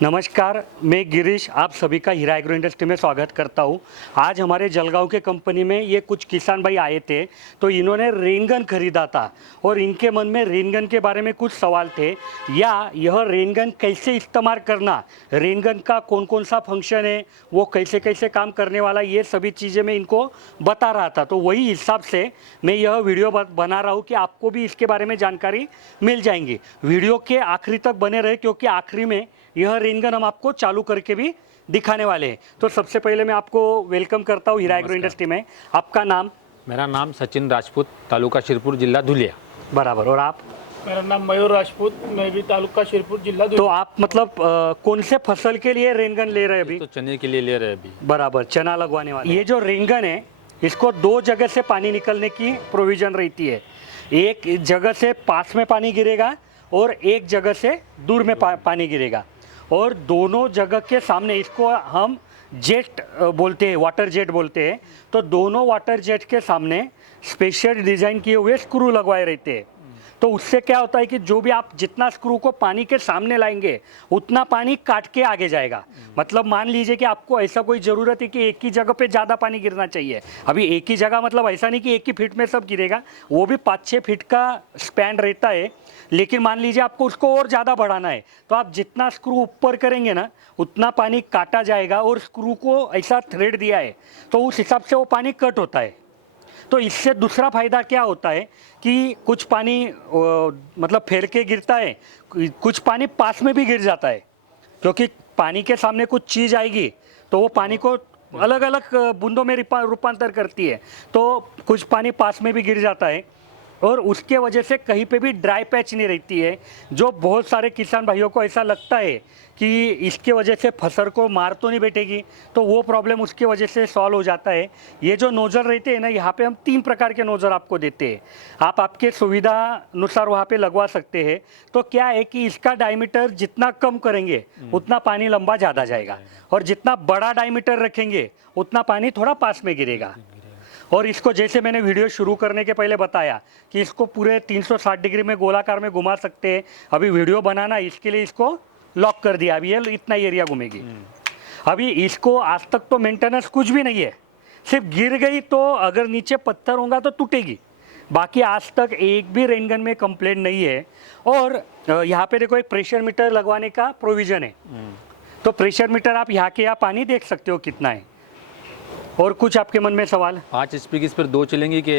नमस्कार, मैं गिरीश आप सभी का हीरा एग्रो इंडस्ट्री में स्वागत करता हूं। आज हमारे जलगांव के कंपनी में ये कुछ किसान भाई आए थे, तो इन्होंने रेनगन खरीदा था और इनके मन में रेनगन के बारे में कुछ सवाल थे या यह रेनगन कैसे इस्तेमाल करना, रेनगन का कौन कौन सा फंक्शन है, वो कैसे कैसे काम करने वाला, ये सभी चीज़ें मैं इनको बता रहा था। तो वही हिसाब से मैं यह वीडियो बना रहा हूँ कि आपको भी इसके बारे में जानकारी मिल जाएंगी। वीडियो के आखिरी तक बने रहे क्योंकि आखिरी में यह रेनगन हम आपको चालू करके भी दिखाने वाले हैं। तो सबसे पहले मैं आपको वेलकम करता हूँ हीरा एग्रो इंडस्ट्री में। आपका नाम? मेरा नाम सचिन राजपूत, तालुका शिरपुर, जिला धुलिया। बराबर। और आप? मेरा नाम मयूर राजपूत, मैं भी तालुका शिरपुर, जिला तो आप मतलब कौन से फसल के लिए रेनगन ले रहे हैं अभी? तो चने के लिए ले रहे हैं अभी। बराबर, चना लगवाने वाले। ये जो रेनगन है इसको दो जगह से पानी निकलने की प्रोविजन रहती है। एक जगह से पास में पानी गिरेगा और एक जगह से दूर में पानी गिरेगा, और दोनों जगह के सामने इसको हम जेट बोलते हैं, वाटर जेट बोलते हैं। तो दोनों वाटर जेट के सामने स्पेशल डिज़ाइन किए हुए स्क्रू लगवाए रहते हैं। तो उससे क्या होता है कि जो भी आप जितना स्क्रू को पानी के सामने लाएंगे उतना पानी काट के आगे जाएगा। मतलब मान लीजिए कि आपको ऐसा कोई ज़रूरत है कि एक ही जगह पे ज़्यादा पानी गिरना चाहिए। अभी एक ही जगह मतलब ऐसा नहीं कि एक ही फीट में सब गिरेगा, वो भी 5-6 फीट का स्पैन रहता है। लेकिन मान लीजिए आपको उसको और ज़्यादा बढ़ाना है, तो आप जितना स्क्रू ऊपर करेंगे ना उतना पानी काटा जाएगा, और स्क्रू को ऐसा थ्रेड दिया है तो उस हिसाब से वो पानी कट होता है। तो इससे दूसरा फायदा क्या होता है कि कुछ पानी मतलब फैल के गिरता है, कुछ पानी पास में भी गिर जाता है, क्योंकि पानी के सामने कुछ चीज़ आएगी तो वो पानी को अलग अलग बूंदों में रूपांतर करती है। तो कुछ पानी पास में भी गिर जाता है और उसके वजह से कहीं पे भी ड्राई पैच नहीं रहती है। जो बहुत सारे किसान भाइयों को ऐसा लगता है कि इसके वजह से फसल को मार तो नहीं बैठेगी, तो वो प्रॉब्लम उसके वजह से सॉल्व हो जाता है। ये जो नोजल रहते हैं ना, यहाँ पे हम 3 प्रकार के नोजल आपको देते हैं, आप आपके सुविधा अनुसार वहाँ पे लगवा सकते हैं। तो क्या है कि इसका डायमीटर जितना कम करेंगे उतना पानी लंबा ज़्यादा जाएगा, और जितना बड़ा डायमीटर रखेंगे उतना पानी थोड़ा पास में गिरेगा। और इसको जैसे मैंने वीडियो शुरू करने के पहले बताया कि इसको पूरे 360 डिग्री में गोलाकार में घुमा सकते हैं। अभी वीडियो बनाना इसके लिए इसको लॉक कर दिया, अभी ये इतना एरिया घूमेगी। अभी इसको आज तक तो मेंटेनेंस कुछ भी नहीं है, सिर्फ गिर गई तो अगर नीचे पत्थर होगा तो टूटेगी, बाकी आज तक एक भी रेनगन में कंप्लेंट नहीं है। और यहाँ पे देखो एक प्रेशर मीटर लगवाने का प्रोविज़न है, तो प्रेशर मीटर आप यहाँ के यहाँ पानी देख सकते हो कितना है। और कुछ आपके मन में सवाल? 5 HP की इस पर 2 चलेंगी कि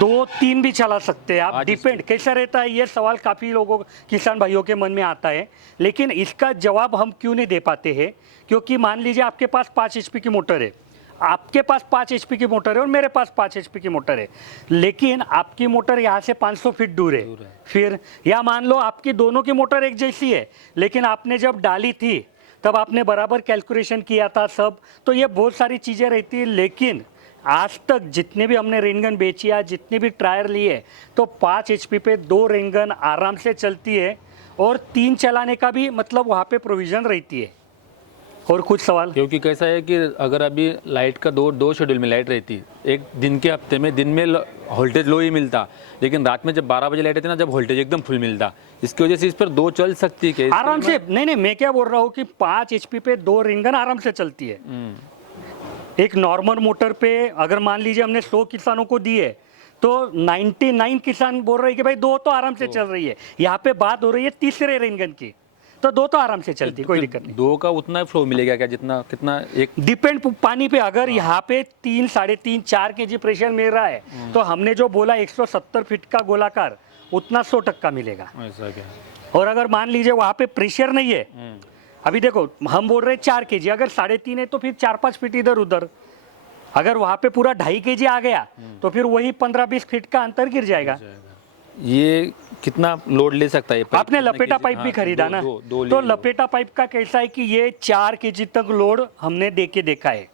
2-3 भी चला सकते हैं आप, डिपेंड कैसा रहता है। ये सवाल काफ़ी लोगों किसान भाइयों के मन में आता है, लेकिन इसका जवाब हम क्यों नहीं दे पाते हैं, क्योंकि मान लीजिए आपके पास 5 HP की मोटर है, आपके पास 5 HP की मोटर है और मेरे पास 5 HP की मोटर है, लेकिन आपकी मोटर यहाँ से 500 फीट दूर है। फिर या मान लो आपकी दोनों की मोटर एक जैसी है, लेकिन आपने जब डाली थी तब आपने बराबर कैलकुलेशन किया था सब, तो ये बहुत सारी चीज़ें रहती है। लेकिन आज तक जितने भी हमने रेनगन बेची है, जितने भी ट्रायल लिए, तो 5 HP पे 2 रेनगन आराम से चलती है, और 3 चलाने का भी मतलब वहाँ पे प्रोविज़न रहती है। और कुछ सवाल? क्योंकि कैसा है कि अगर अभी लाइट का दो शेड्यूल में लाइट रहती, एक दिन के हफ्ते में दिन में वोल्टेज लो ही मिलता, लेकिन रात में जब 12 बजे लाइट आती ना, जब वोल्टेज एकदम फुल मिलता। इसकी वजह से इस पर 2 चल सकती है आराम से। नहीं, मैं क्या बोल रहा हूँ कि 5 HP पे 2 रेनगन आराम से चलती है। एक नॉर्मल मोटर पे अगर मान लीजिए हमने 100 किसानों को दी है, तो 99 किसान बोल रहे हैं कि भाई 2 तो आराम से चल रही है। यहाँ पे बात हो रही है तीसरे रेनगन की, तो 2 तो आराम से चलती है, कोई दिक्कत नहीं। 2 का उतना फ्लो मिलेगा क्या, जितना कितना एक डिपेंड पानी पे। अगर यहाँ पे 3, 3.5, 4 kg प्रेशर मिल रहा है, तो हमने जो बोला 170 फीट का गोलाकार, उतना 100% मिलेगा। ऐसा क्या? और अगर मान लीजिए वहाँ पे प्रेशर नहीं है, अभी देखो हम बोल रहे हैं 4 kg, अगर 3.5 है तो फिर 4-5 फीट इधर उधर। अगर वहाँ पे पूरा 2.5 kg आ गया तो फिर वही 15-20 फीट का अंतर गिर जाएगा। ये कितना लोड ले सकता है? आपने लपेटा पाइप भी खरीदा ना, तो लपेटा पाइप का कैसा है कि ये 4 kg तक लोड हमने दे के देखा है।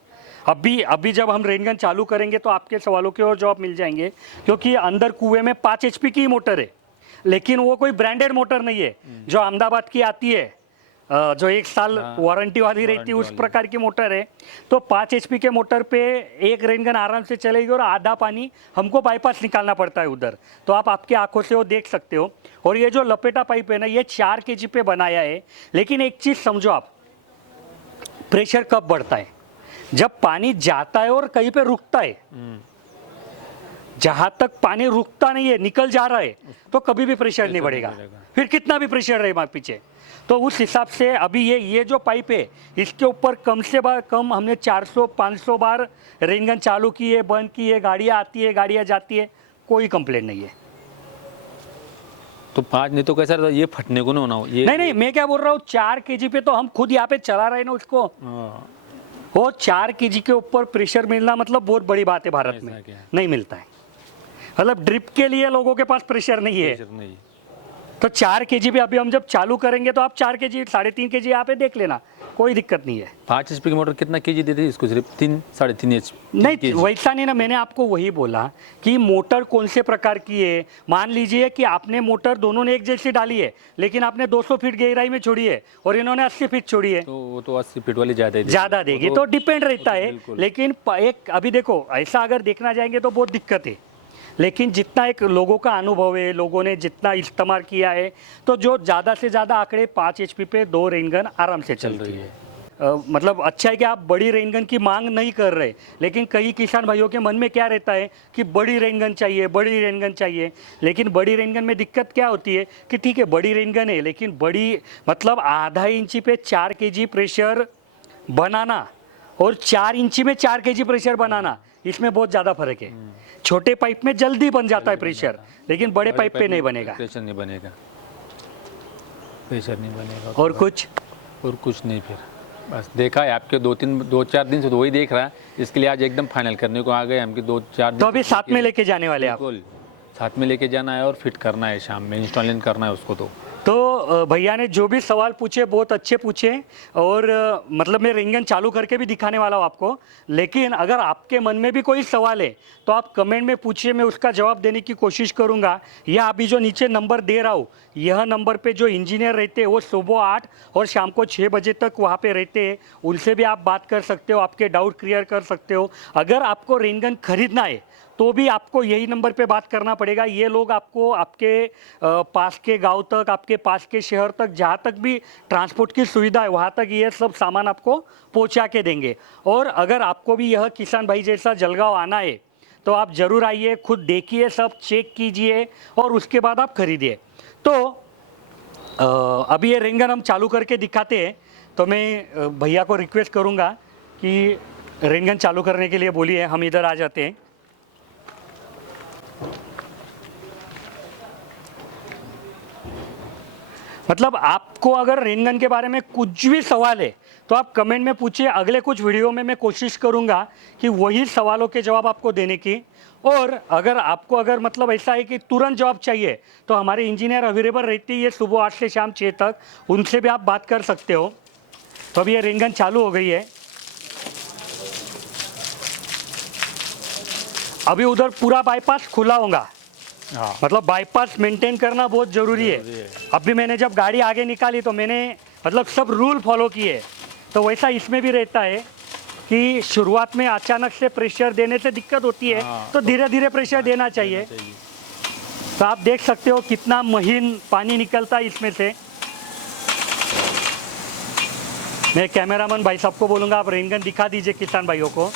अभी जब हम रेनगन चालू करेंगे तो आपके सवालों के और जवाब मिल जाएंगे, क्योंकि अंदर कुएं में 5 HP की मोटर है, लेकिन वो कोई ब्रांडेड मोटर नहीं है जो अहमदाबाद की आती है, जो 1 साल वारंटी वाली रहती है, उस प्रकार की मोटर है। तो 5 HP के मोटर पे एक रेनगन आराम से चलेगी, और आधा पानी हमको बाईपास निकालना पड़ता है उधर, तो आप आपकी आंखों से वो देख सकते हो। और ये जो लपेटा पाइप है ना, ये 4 kg पे बनाया है। लेकिन एक चीज़ समझो आप, प्रेशर कब बढ़ता है? जब पानी जाता है और कहीं पे रुकता है। जहां तक पानी रुकता नहीं है, निकल जा रहा है, तो कभी भी प्रेशर नहीं बढ़ेगा, फिर कितना भी प्रेशर रहे वहाँ पीछे। तो उस हिसाब से अभी ये जो पाइप है, इसके ऊपर कम से कम हमने 400-500 बार रेन गन चालू की है, बंद की है, गाड़ियाँ आती है, गाड़ियाँ जाती है, कोई कंप्लेंट नहीं है। तो 5 नहीं तो कैसा रहता, ये फटने को ना होना हो ये। नहीं, मैं क्या बोल रहा हूँ, 4 kg पे तो हम खुद यहाँ पे चला रहे हैं ना उसको। हाँ, वो 4 kg के ऊपर प्रेशर मिलना मतलब बहुत बड़ी बात है। भारत में ऐसा क्या? नहीं मिलता है। मतलब ड्रिप के लिए लोगों के पास प्रेशर नहीं है। प्रेशर नहीं। तो 4 kg पे अभी हम जब चालू करेंगे तो आप 4 kg 3.5 kg यहाँ पे देख लेना, कोई दिक्कत नहीं है। 5 HP की मोटर कितना केजी देती है इसको? सिर्फ 3-3.5 HP? नहीं, वैसा नहीं ना, मैंने आपको वही बोला कि मोटर कौन से प्रकार की है। मान लीजिए कि आपने मोटर दोनों ने एक जैसी डाली है, लेकिन आपने 200 फीट गहराई में छोड़ी है और इन्होंने 80 फीट छोड़ी है, तो वो तो 80 फीट वाली ज़्यादा देगी। तो डिपेंड रहता है। बिल्कुल। लेकिन एक अभी देखो, ऐसा अगर देखना जाएंगे तो बहुत दिक्कत है, लेकिन जितना एक लोगों का अनुभव है, लोगों ने जितना इस्तेमाल किया है, तो जो ज़्यादा से ज़्यादा आंकड़े 5 HP पे 2 रेन गन आराम से चल रही है। मतलब अच्छा है कि आप बड़ी रेन गन की मांग नहीं कर रहे, लेकिन कई किसान भाइयों के मन में क्या रहता है कि बड़ी रेन गन चाहिए, बड़ी रेन गन चाहिए। लेकिन बड़ी रेन गन में दिक्कत क्या होती है कि ठीक है बड़ी रेन गन है, लेकिन बड़ी मतलब आधा इंची पे 4 kg प्रेशर बनाना और 4 इंची में 4 kg प्रेशर बनाना, इसमें बहुत ज़्यादा फर्क है। छोटे पाइप में जल्दी बन जाता है प्रेशर, लेकिन बड़े पाइप पे नहीं बनेगा। प्रेशर नहीं बनेगा, प्रेशर नहीं बनेगा। और कुछ नहीं। फिर बस देखा है आपके 2-4 दिन से तो वही देख रहा है, इसके लिए आज एकदम फाइनल करने को आ गए हम कि 2-4 दिन तो अभी साथ में लेके जाने वाले आप? बिल्कुल, साथ में लेके जाना है और फिट करना है, शाम में इंस्टॉलिंग करना है उसको। तो भैया ने जो भी सवाल पूछे बहुत अच्छे पूछे, और मतलब मैं रेन गन चालू करके भी दिखाने वाला हूँ आपको। लेकिन अगर आपके मन में भी कोई सवाल है तो आप कमेंट में पूछिए, मैं उसका जवाब देने की कोशिश करूँगा। या अभी जो नीचे नंबर दे रहा हूँ, यह नंबर पे जो इंजीनियर रहते हैं वो सुबह 8 और शाम को 6 बजे तक वहाँ पे रहते हैं, उनसे भी आप बात कर सकते हो, आपके डाउट क्लियर कर सकते हो। अगर आपको रेन गन खरीदना है तो भी आपको यही नंबर पे बात करना पड़ेगा। ये लोग आपको आपके पास के गांव तक, आपके पास के शहर तक, जहाँ तक भी ट्रांसपोर्ट की सुविधा है वहाँ तक ये सब सामान आपको पहुँचा के देंगे। और अगर आपको भी यह किसान भाई जैसा जलगांव आना है तो आप ज़रूर आइए, खुद देखिए, सब चेक कीजिए और उसके बाद आप खरीदिए। तो अभी ये रेन गन हम चालू करके दिखाते हैं, तो मैं भैया को रिक्वेस्ट करूँगा कि रेन गन चालू करने के लिए बोलिए, हम इधर आ जाते हैं। मतलब आपको अगर रेन गन के बारे में कुछ भी सवाल है तो आप कमेंट में पूछिए। अगले कुछ वीडियो में मैं कोशिश करूंगा कि वही सवालों के जवाब आपको देने की। और अगर आपको मतलब ऐसा है कि तुरंत जवाब चाहिए तो हमारे इंजीनियर अवेलेबल रहती है सुबह 8 से शाम 6 तक, उनसे भी आप बात कर सकते हो। तो अभी ये रेन गन चालू हो गई है। अभी उधर पूरा बाईपास खुला होगा, मतलब बाईपास मेंटेन करना बहुत ज़रूरी है। अभी मैंने जब गाड़ी आगे निकाली तो मैंने सब रूल फॉलो किए। तो वैसा इसमें भी रहता है कि शुरुआत में अचानक से प्रेशर देने से दिक्कत होती है, तो धीरे धीरे प्रेशर देना चाहिए। तो आप देख सकते हो कितना महीन पानी निकलता है इसमें से। मैं कैमरामैन भाई साहब को बोलूँगा आप रेन गन दिखा दीजिए किसान भाइयों को।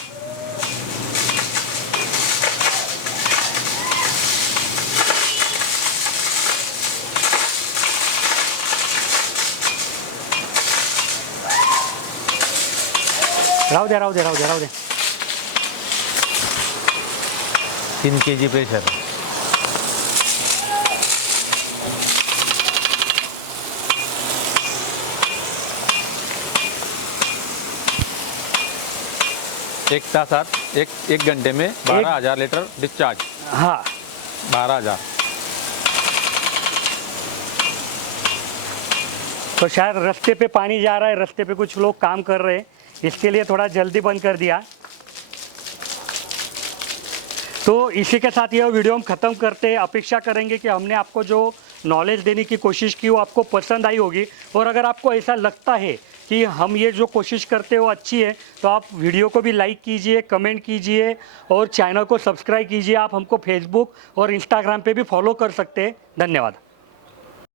राव दे 3 kg प्रेशर। एक घंटे में 12,000 लीटर डिस्चार्ज। हाँ, 12,000। तो शायद रास्ते पे पानी जा रहा है, रास्ते पे कुछ लोग काम कर रहे हैं, इसके लिए थोड़ा जल्दी बंद कर दिया। तो इसी के साथ यह वीडियो हम ख़त्म करते हैं। अपेक्षा करेंगे कि हमने आपको जो नॉलेज देने की कोशिश की वो आपको पसंद आई होगी। और अगर आपको ऐसा लगता है कि हम ये जो कोशिश करते हैं वो अच्छी है तो आप वीडियो को भी लाइक कीजिए, कमेंट कीजिए और चैनल को सब्सक्राइब कीजिए। आप हमको फेसबुक और इंस्टाग्राम पे भी फॉलो कर सकते हैं। धन्यवाद।